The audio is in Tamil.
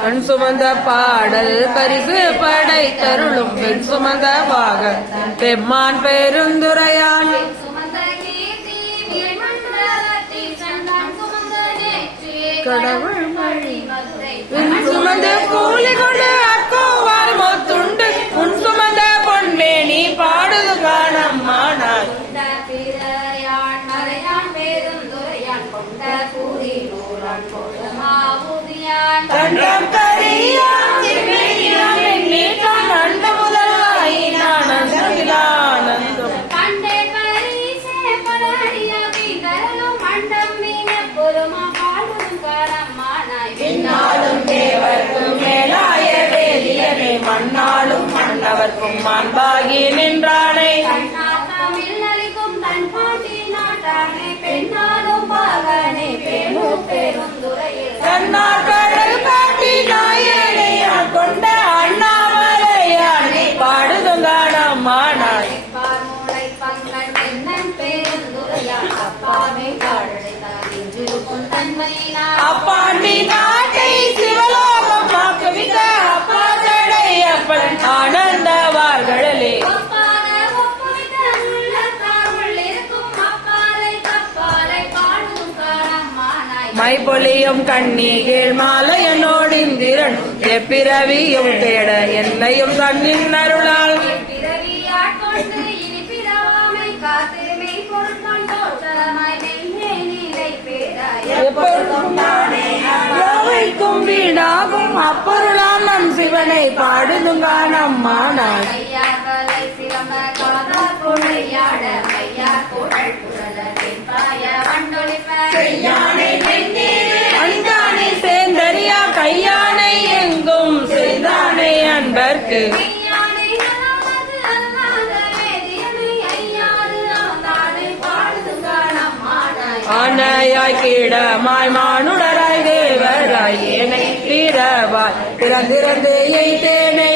கண் சுமந்த பாடல் பரிசு படை தருளும் பெண் சுமந்த பாக பெம்மான் பெருந்துரையான் கடவுள் சுமந்த கூலி கொண்டு அக்கோவார் மொத்துண்டு உன் சுமந்த பொன்மேனி பாடுது காணம்மானாய் கண்டம் கரியான் கண்ட முதலாய் ஆனந்தம் கண்டே பரிசே பலடியாவிதரும் மண்டம் மீன பொறுமா பாடும் காரம்மானாய் விண்ணாலும் தேவர்க்கும் மேலாய வேதியனே மண்ணாலும் மன்னவர்க்கும் மாண்பாகி நின்றானே தமிழ் அளிக்கும் தன் பாட்டி நாட்டானே பெண்ணாலும் பாகனே பேமு பெருந்துரையில் தன்னார் கடல் காட்டி நாயனையா கொண்ட அண்ணாமலையானே பாடுதுங்கானம்மானாய் பார்முலை பங்கன் என்னன் பெருந்துரையான் அப்பாவை பாடடைத்தார் என்றிருக்கும் தன்மையினார் அப்பாண்டி நாட்டை சிவலோகம் பாக்குவித்த அப்பா தடை அப்பன் ஆனந்தவார்களே மைபொலியும் கண்ணீகேள் மாலையனோடிந்திரன் எப்பிறவியும் தேட என்னையும் தன்னின் அருளால் எப்பொருளும் வீணாகும் அப்பொருளாம் நம் சிவனை பாடுதுங்கானம்மானாய் அந்தானை சேந்தரியா கையானை எங்கும் செய்தானை அன்பர்க்கு ஆனையாய் கீடமாய் மானுடராய் தேவராய் ஏனை வீரவாய் பிறந்திறந்து எய்தேனை